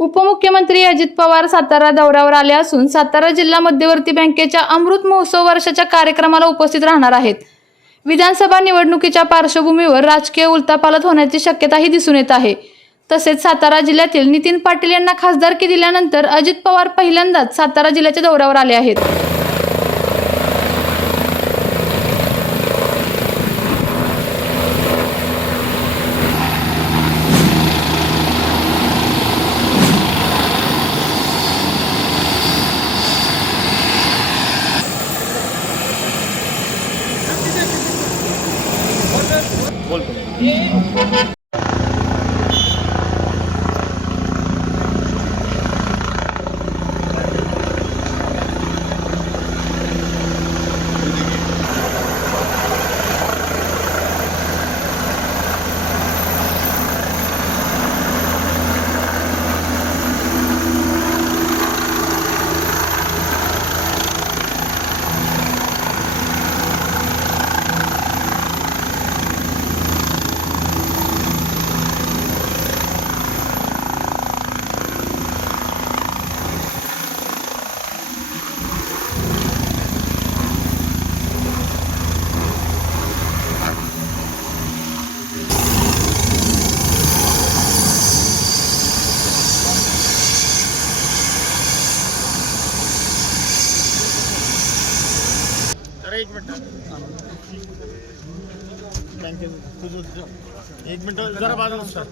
उपमुख्यमंत्री अजित पवार सातारा दौऱ्यावर आले असून सातारा जिल्हा मध्यवर्ती बँकेच्या अमृत महोत्सव वर्षाच्या कार्यक्रमाला उपस्थित राहणार आहेत. विधानसभा निवडणुकीच्या पार्श्वभूमीवर राजकीय उलथापालथ होण्याची शक्यताही दिसून येत आहे. तसेच सातारा जिल्ह्यातील नितीन पाटील यांना खासदारकी दिल्यानंतर अजित पवार पहिल्यांदाच सातारा जिल्ह्याच्या दौऱ्यावर आले आहेत. बोलतो जरा एक मिनिट. थँक्यू तुझं एक मिनिट जरा बाजूला सर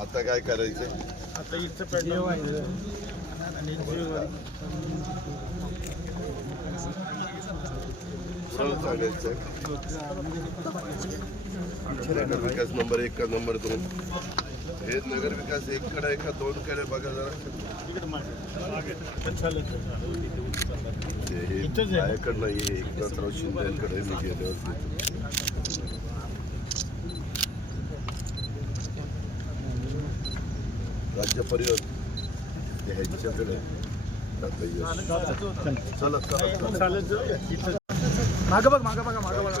आता काय करायचं? आता इथचं पेट्रोल आणि नगर विकास नंबर एक का नंबर दोन. हे नगर विकास एक कडे आहे का दोन कडे बघा जरा. माझ्याकडं नाही एकनाथराव शिंदेकडे मी गेलो राज्य परिवहन हे ह्याच्याकडे. चला इथं मागं बघ मागं बघा मागं बघा